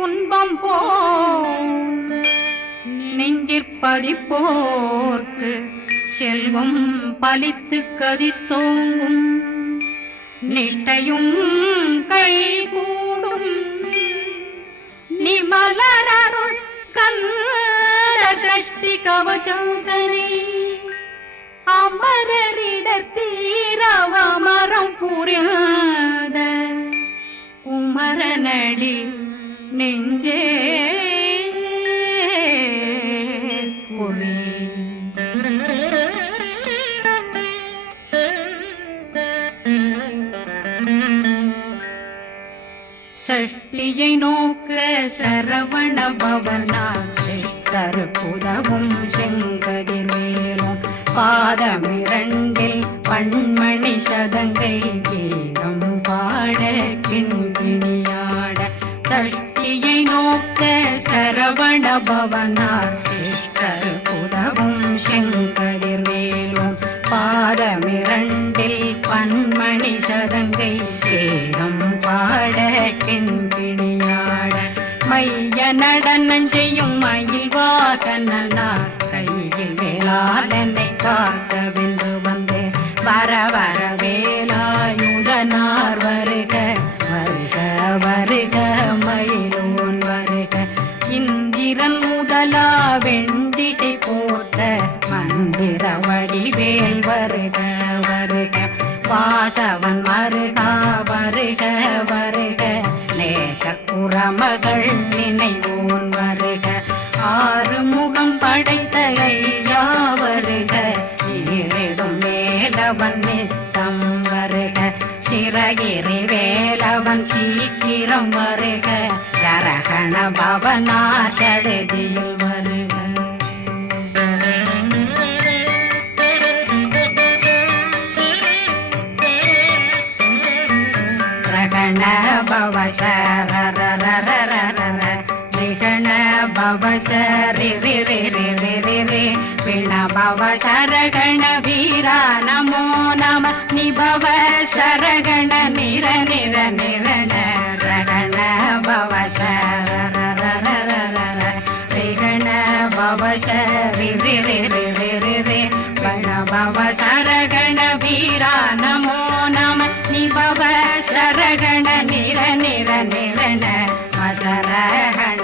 துன்பம் போல் நெஞ்சிற்பதிப்போர்க்கு செல்வம் பலித்து கதித்தோங்கும் நிஷ்டையும் கைகூடும் நிமலரருள் கந்த சக்தி கவச்சந்தனை அமரரிடத்தீரவமரம் புரியாத குமரனடி நெஞ்சே குழி சஷ்டியை நோக்க சரவண பவனா சிஷ்டர் புதவும் செங்கதிர்வேலும் பாதமிரண்டில் பண்மணி சதங்கை கீதம் பாட கிண்கிணியாட சஷ்டியை நோக்க சரவண பவனா சிஷ்டர் புதவும் செங்கதிர்வேலும் பாதமிரண்டில் பண்மணி சதங்கை கீதம் பாட கிண்கிணியாட மைய நடனம் செய்யும் மயில்வாகனார் கையில் வேளாளனை காக்க வென்று வந்து வர வர வேலாயுதனார் வருக வருக வருக மயிலோன் வருக இந்திரன் முதலா வெண்டிசை போட்ட மந்திர வடிவேல் வருக வருக வாசவன் வருகா வருக வருக நேசக்குறமகள் நினைவோன் வருக ஆறுமுகம் படைத்த ஐயா வருக ஈரிடும் வேலவன் நித்தம் வருக சிறகிரி வேலவன் சீக்கிரம் வருக சரகண பவனா சடுதியில் வருக பவ சரண பவ சரி பிண பவ சரகண வீரா நமோ நம நிபவ சரகண நிர நிர நிரண ரகண பவ சரண பவ சரி பண பவ சரகண வீரா நமோ நம நிபவ சரகண நிர நிர நிரண அசரகண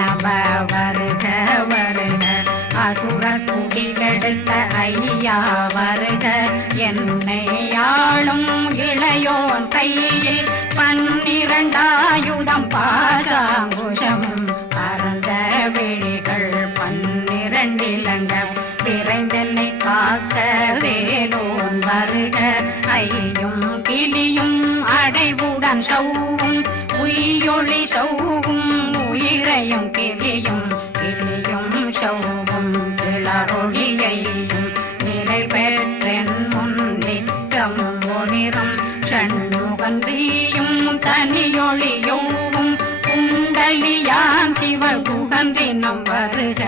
வருக வருக அசுர குடிகெடுத்த ஐயா வருக என்னை ஆளும் இளையோன் கையில் 12 பாசாங்குஷம் பரந்த விழிகள் 12 இலங்க விரைந்தென்னை காக்க வேலோன் வருக ஐயும் கிளியும் அடைவுடன் சௌவும் உயிரொளி சௌவும் உயிரையும் கிளியும் கிளியும் சௌவும் கிளரொளியையும் நிலை பெற்றென் முன் நித்தம் ஒளிரும் ஷண்முகந்தியும் தனியொளியோவும் குண்டலியான் சிவகுகந்தினம் வருக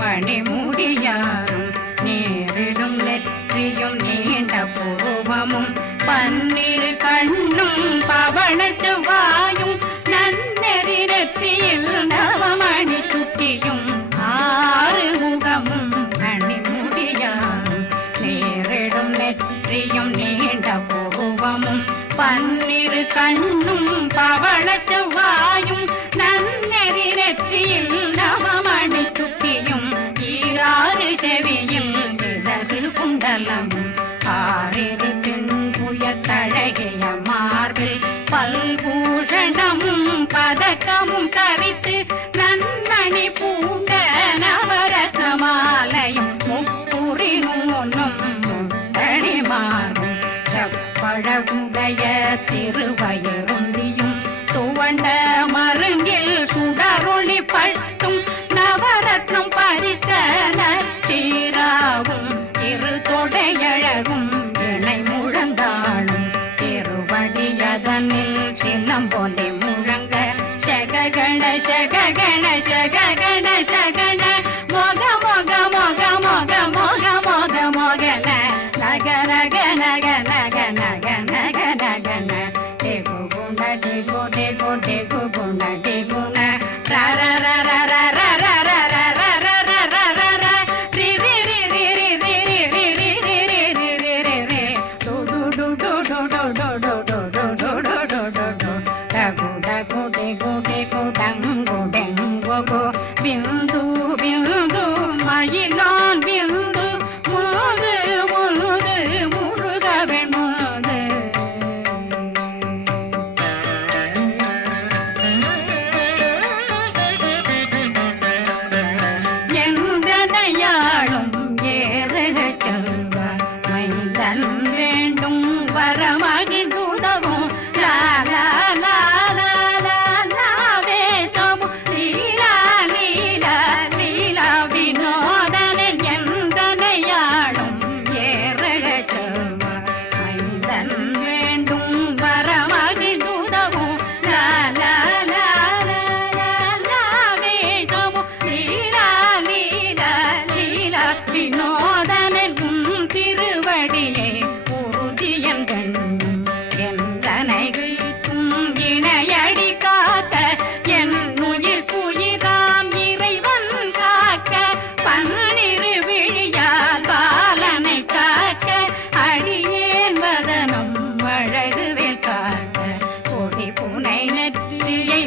மணிமுடியாரும் நேரிடும் நெற்றியும் நீண்ட பூர்வமும் 12 கண்ணும் பவள செவ்வாயும் நன்னெறி நெற்றியில் நவமணி சுட்டியும் 6 முகமும் மணிமுடியாரும் நேரிடும் நெற்றியும் நீண்ட பூர்வமும் 12 கண்ணும் பவள செவ்வாயும் நன்னெறி நெற்றியில் நவமணி சுட்டியும் 6 செவியில் இடது குண்டலம் 6 தின்புய தழகிய மார்பில் பல்பூஷணமும் பதக்கமும் தரித்து நன்மணி பூண்ட நவரத்ன மாலையும் முப்புரி நூலும் முத்தணிமாரும் செப்பழகுடைய திருவயருந்தியும் துவண்ட மருங்கில் சுடரொளி பட்டும் நவரத்னம் பறித்த நச்சீராவும் இரு தொடையழகும் இணை முழந்தாளும் திருவடியதனில் சிலம்பொலி முழங்க சககண சககண சககண சகண மொக மொக மொக மொக மொக மொக பிந்து பிந்து மயிலான் பிந்து முது முது முருகவன் முது எந்தனையாளும் ஏறுக செல்வ மைந்தன் வேண்டும் வரமகிழ்ந்துதவும் லாலா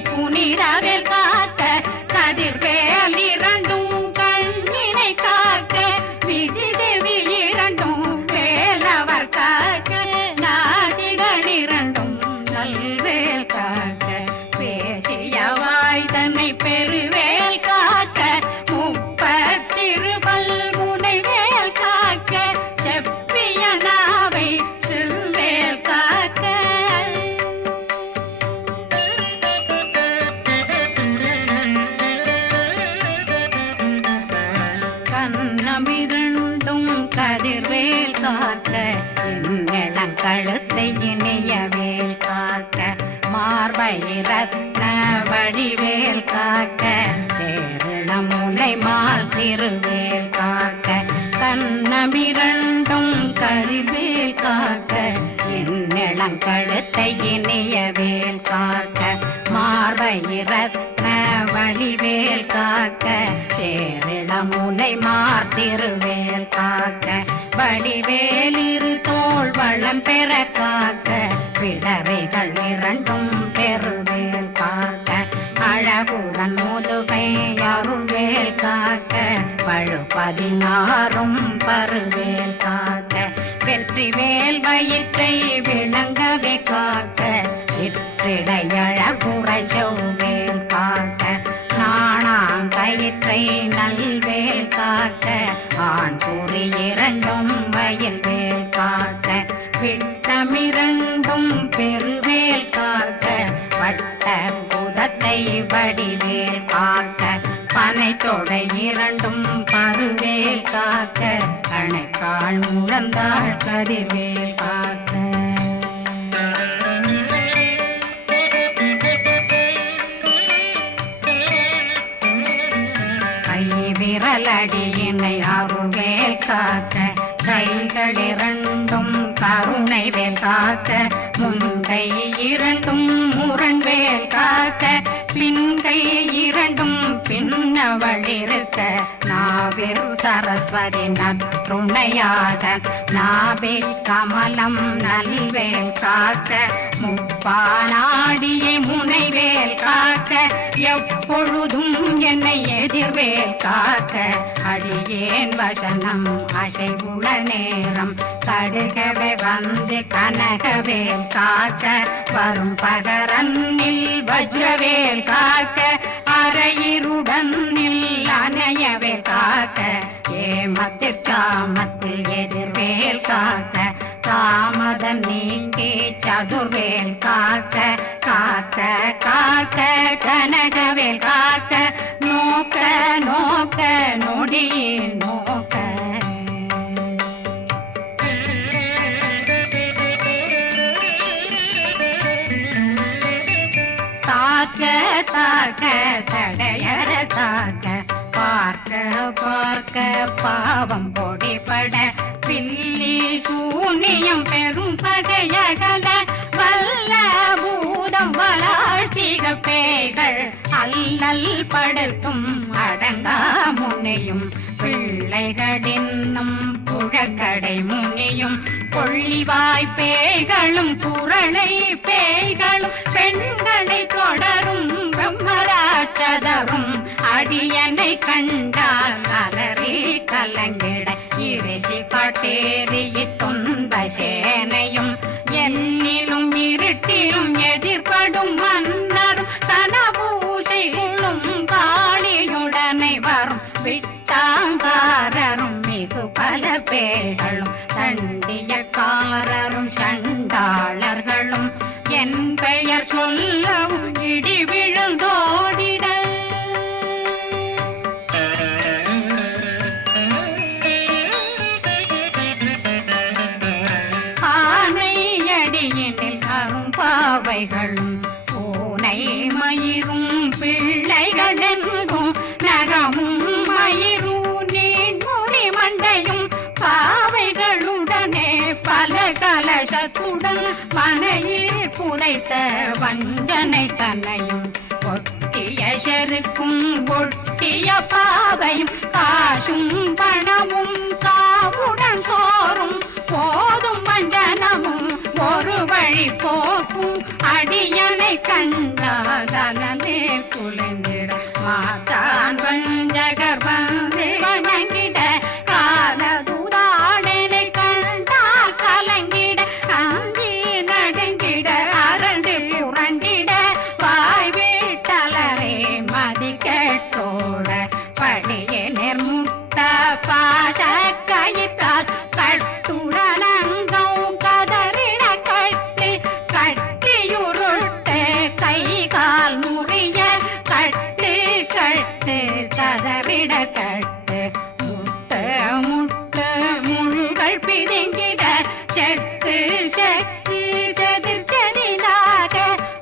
புனிதவேல் காக்க கதிர்வேல் இரண்டும் கண்ணினை காக்க விதி செவி இரண்டும் வேலவர் காக்க நாசிகள் இரண்டும் நல்வேல் காக்க பேசிய வாய் தன்னை பெருவேல் காக்க முப்பத்திருபல் முனைவேல் காக்க செப்பிய நாவை செல்வேல் காக்க கண்ணமிரண்டும் கதிர்வேல் காக்க இளம் கழுத்தை இணையவேல் காக்க மார்பை ரத்ன வடிவேல் காக்க சேரணம் முனை மால் திருவேல் காக்க கண்ணமிரண்டும் கதிர்வேல் காக்க இளம் கழுத்தை இணையவேல் காக்க மார்பை ரத்ன வடிவேல் காக்க சேரிடம் முனை மார்த்திருவேல் காக்க வடிவேல் இரு தோள் வளம் பெற காக்க பிடரைகள் இரண்டும் பெருவேல் காக்க அழகுடன் முதுகை அருள்வேல் காக்க பழு 16 பருவேல் காக்க வெற்றி வேல் வயிற்றை விளங்கவே காக்க சிற்றிடையழகுறை செவ்வேல் காக்க நாணாங்கயிற்றை நல்வேல் காக்க ஆண் குறி இரண்டும் வயல்வேல் காக்க விட்டமிரண்டும் பெருவேல் காக்க வட்ட புதத்தை வடிவேல் காக்க பனை தொடை இரண்டும் பருவேல் காக்க அணைக்கால் முழந்தாள் கதிர்வேல் காக்க விரலடியினை அருள்வேல் காக்க கைகள் இரண்டும் கருணை வேல் காக்க முன்கை இரண்டும் முரண்வேல் காக்க பின்கை இரண்டும் பின்னவளிருக்க நாவில் சரஸ்வதி நற்றுணையாக நாவே கமலம் நல்வேல் காக்க முப்பானாடியை முனைவேல் காக்க எப்பொழுதும் என்னை எதிர்வேல் காக்க அடியேன் வசனம் அசைவுள நேரம் கடுகவே வந்து கனகவேல் காக்க வரும் பகரன்னில் வஜ்ரவேல் காக்க அரையிருடன் அணையவேல் காக்க ஏமத்தில் காமத்தில் எதிர்வேல் காக்க தாமதம் நீங்கி சதுர்வேல் காக்க காக்க காக்க கனகவேல் காக்க நோக்க நோக்க நொடியில் நோக்க தாக்க தாக்க தடையற தாக்க பார்க்க பார்க்க பாவம் பொடிபட பில்லி சூனியம் பெரும் பகையகல வல்ல பூதம் வளா ஆட்டிக பேய்கள் அல்லல் படுத்தும் அடங்கா முனையும் பிள்ளைகளின்னும் புழக்கடை முனியும் கொள்ளிவாய் பேய்களும் குரளை பேய்களும் பெண்களை தொடரும் பிரம்மராட்சதரும் அடியனை கண்டால் அலறி கலங்கிட இறைசி காட்டேறி துன்ப சேனையும் என்னிலும் இருட்டிலும் எதிர்படும் மன்னரும் தனபூசைகளும் காளியுடனை வரும் விட்டாங்காரரும் மிகு பல பேர்களும் தண்டியக்காரரும் சண்டாளர்களும் என் பெயர் சொல்லவும் இடி விழுந்தோடிட ஆனையடியினில் அரும்பாவைகளும் பூனை மயிரும் பிள்ளைகளெங்கும் நகமும் மயிரும் நீண்முடி மண்டையும் பாவைகளுடனே பல கலசத்துடன் மனையில் புதைத்த வஞ்சனை தன்னையும் ஒட்டிய செருக்கும் ஒட்டிய பாவையும் காசும் பணமும் காவுடன் சோறும் போதும் வஞ்சனமும் ஒரு வழி போக்கும் அடியனை கண்டாலே குலைந்திட மாதான் வஞ்சகர் வந்து வணங்கிட காலதுதாடனை கண்டால் கலங்கிட அஞ்சி நடுங்கிட அரண்டு புரண்டிட வாய் வீட்டலரே மதி கேட்டோட படியே நிர்முட்ட பாச கயிற்றால் கட்டுடனங்கும் கதறிட கட்டி கட்டியுருட்டு கை கால் முறிய கட்டு கட்டு கதறிட கட்டு முட்ட முட்ட முள்கள் பிதுங்கிட செக்கு செக்கு செதிர் செதிலாக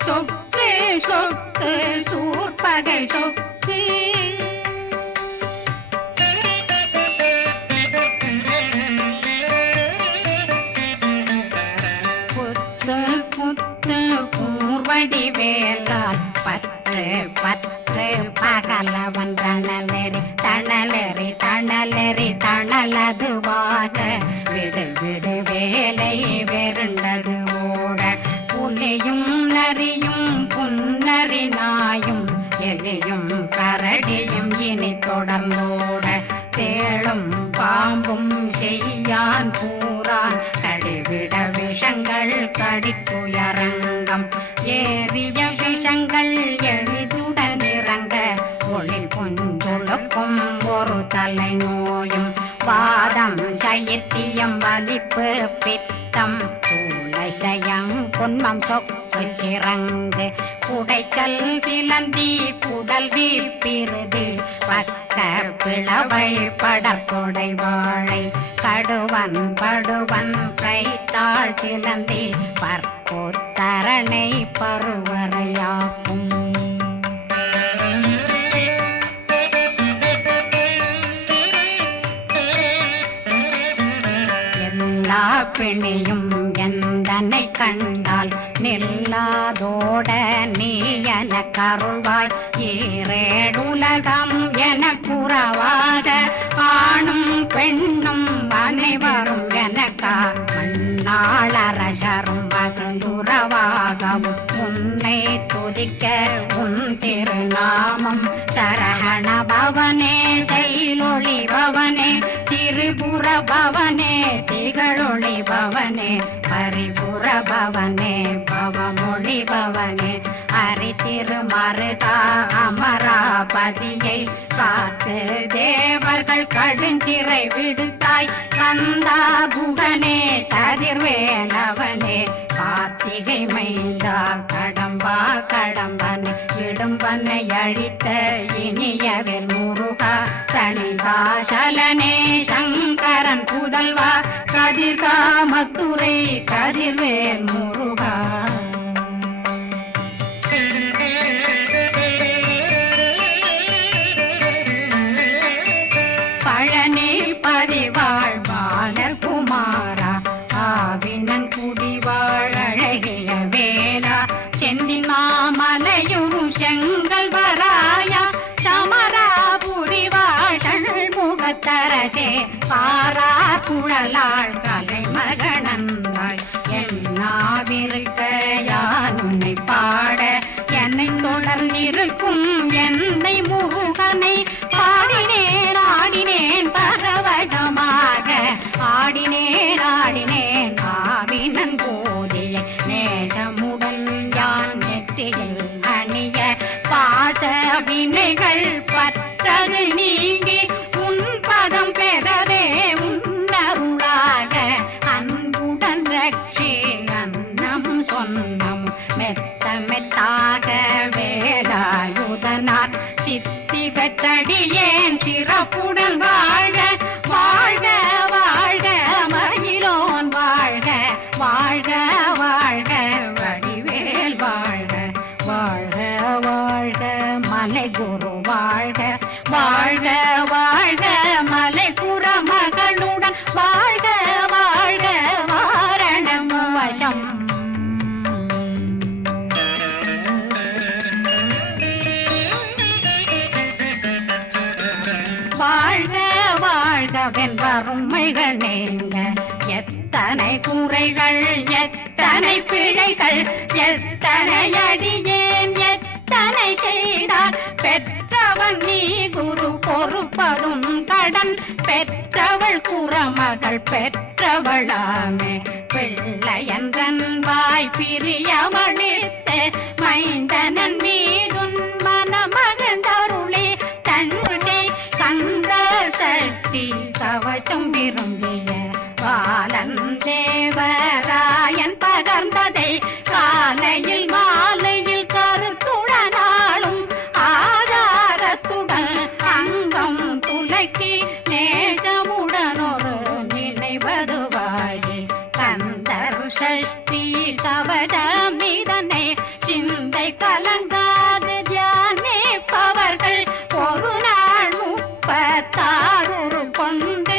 சொக்கு சொக்கு சூர்பகை சொக்கு புத்து புத்து கூர்வடி வேலால் பற்று பற்று பகலவன் தணலெறி தணலெறி தணலெறி தணலதுவாக விடு விடு வேலை வெருண்டது ஓட புலியும் நரியும் புன்னரி நாயும் எலியும் கரடியும் இனி தொடர்ந்தோட தேளும் பாம்பும் செய்யான் பூரான் கடிவிட விஷங்கள் கடித்துயரங்கம் ஏறிய விஷங்கள் எளிதுடன் இறங்க ஒளி பொஞ்சொழுக்கும் ஒரு தலை நோயும் வாதம் சைத்தியம் வலிப்பு பித்தம் சூளைசயம் குன்மம் சொக்கு சிறங்கு குடைச்சல் சிலந்தி குடல் வீப்பிருதி பக்க பிளவை படற்கொடை வாழை கடுவன் படுவன் கைத்தாள் சிலந்தி பற்போத்தரணை பருவரையாக்கும் எல்லா பிணியும் எந்தனை கண்டால் நில்லாதோட நீ என கருள்வாய் ஈரேடுலகம் என புறவாக ஆணும் பெண்ணும் அனைவரும் எனக்கா மண்ணாளரசரும் மகந்துறவாகவும் உன்னை துதிக்க உன் திருநாமம் சரகண பவனே செயலொளி பவனே திரிபுர பவனே திகழொளி பவனே பரிபுர பவனே பவமொழி பவனே அரி திருமருகா அமராபதியை காத்து தேவர்கள் கடுஞ்சிறை விடுத்தாய் கந்தா குகனே கதிர்வேலவனே கார்த்திகை மைந்தா கடம்பா கடம்பனை இடும்பனை அழித்த இனியவில் முருகா தனிவாசலனே சங்கரன் புதல்வா கதிர்காமத்துறை கதிர்வேல் முருகா பழனி பதிவாழ் பாலகுமாரா ஆவினன் குடிவாழ் அழகிய வேலா செந்தில் மாமலை செங்கல் வராயா சமராபுரி வாழல் முகத்தரசே பாரா குழலாள் கலைமகனந்தாய் என்னாவிருக்க யான் உன்னை பாட என்னை தொடர்ந்திருக்கும் என்னை முருகனை பாடினேன் ஆடினேன் பரவசமாக ஆடினேன் ஆடினேன் ஆவினன் போதிய நேசமுடன் யான் நெற்றியில் அணிய பாச வினைகள் பற்றது நீங்கி உன் பதம் பெறவே உன்னருளாக அன்புடன் ரட்சி அன்னம் சொன்னம் மெத்த மெத்தாக வேலாயுதனார் சித்தி பெற்றடியேன் சிறப்புடன் வாழ்க வாழ்க வாழ்க மயிலோன் வாழ்க வாழ்க வாழ்க வடிவேல் வாழ்க வாழ்க வாழ்க மலை குரு வாழ்க வாழ்க வாழ்க மலை குற மகளுடன் வாழ்க வாழ்க வாரணம் வசம் வாழ்க வாழ்க வென்றருமைகள் நீங்க எத்தனை குறைகள் எத்தனை பிழைகள் எத்தனை அடியேன் எத்தனை செய்தார் பெற்றவன் நீ குரு பொறுப்பதும் கடன் பெற்றவள் குறமகள் பெற்றவளாமே பிள்ளையன்றன் வாய் பிரியமளித்த மைந்தனன் மீதுன் மனமகந்தருளே தன்னை கந்த சக்தி கவசம் விரும்பிய பாலன் தேவராயன் பகர்ந்ததை காலையில் மாலையில் கருத்துடனாலும் ஆதாரத்துடன் அங்கம் துலக்கி நேசமுடனொரு நினைவதுவாகி கந்தர் சஷ்டி கவசம் இதனை சிந்தை கலங்காது தியானிப்பவர்கள் ஒரு நாள் 36 கொண்டு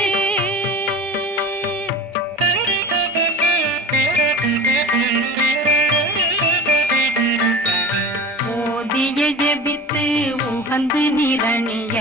ஓதிய ஜெபித்து உகந்து நிரணிய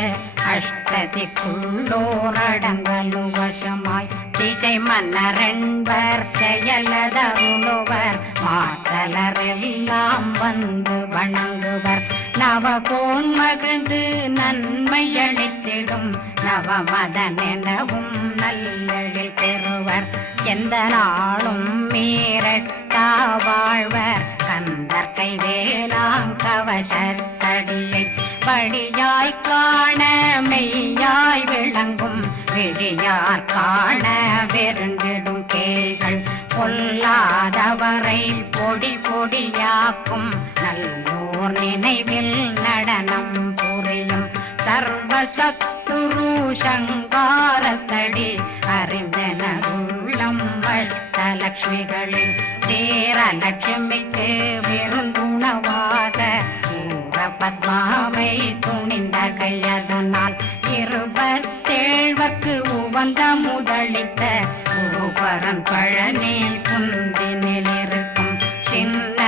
அஷ்டதிக்குள்ளோரடங்கலும் வசமாய் திசை மன்னரென்பர் செயலதருளுவர் மாற்றலரெல்லாம் வந்து வணங்குவர் நவகோன் மகிழ்ந்து நன்மையளித்திடும் நவமதனெனவும் நல்லெழில் பெறுவர் எந்த நாளும் மீறட்டா வாழ்வர் கந்தர் கைவேலாம் கவசத்தடியை படியாய் காண மெய்யாய் விளங்கும் விழியார் காண வெருண்டிடும் கேள்கள் பொல்லாதவரை பொடி பொடியாக்கும் நல்லோர் நினைவில் நடனம் புரியும் சர்வசத்துரு சங்காரத்தடி அறிந்தனருள்ளம் வட்டலட்சுமிகளில் தேரலட்சுமிக்கு விருந்துணவாக பத்மாவை துணிந்த கையதனால் 27 உவந்த முதலித்த பூபரன் பழனி குந்தினில் இருக்கும் சின்ன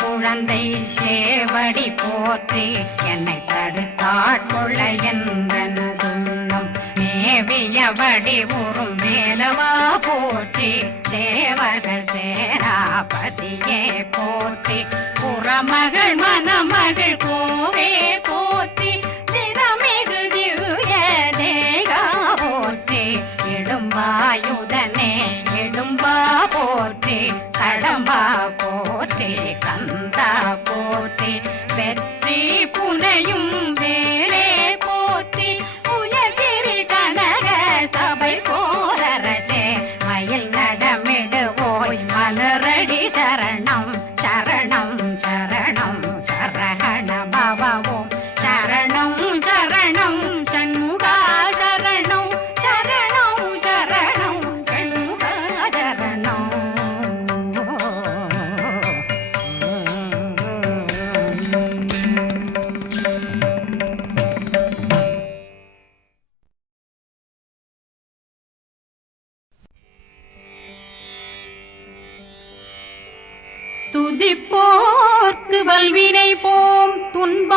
குழந்தை சேவடி போற்றி என்னை தடுத்தாட்கொள்ள என்றனதுள்ளம் மேவியபடி உறும் வேலவா போற்றி தேவர்கள் சேராபதியே போற்றி புறமகள் மணமகள் கோவே போற்றி திறமிகு திவ்ய தேகா போற்றி இடும்பாயுதனே இடும்பா போற்றி கடம்பா போற்றி கந்தா போற்றி வெற்றி புனையும் வேலே போற்றி உயர்திரி கனக சபை போரரசே மயில் நடமிடு ஓய் மலரடி சரணம் சரணம் சரணம் சரஹண பவவோம் சரணம் சரணம் சண்முகா சரணம் சரணம் சரணம் சண்முகா சரணம்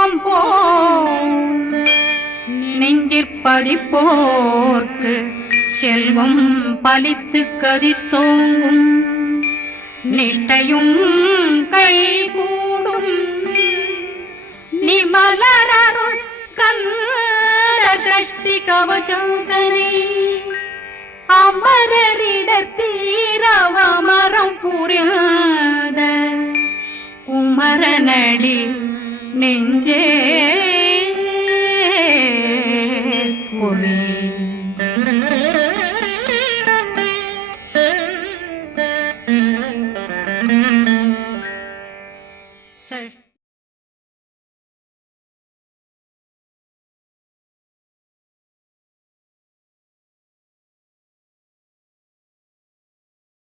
செல்வம் போ நெஞ்சிற்பதிப்போர்க்கு செல்வம் பலித்து கதித்தோங்கும் நிஷ்டையும் கைகூடும் நிமலரருள் கந்த சக்தி கவசந்தனை அமரரிடத்தீரவமரம் புரியாத குமரனடி நெஞ்சே குமி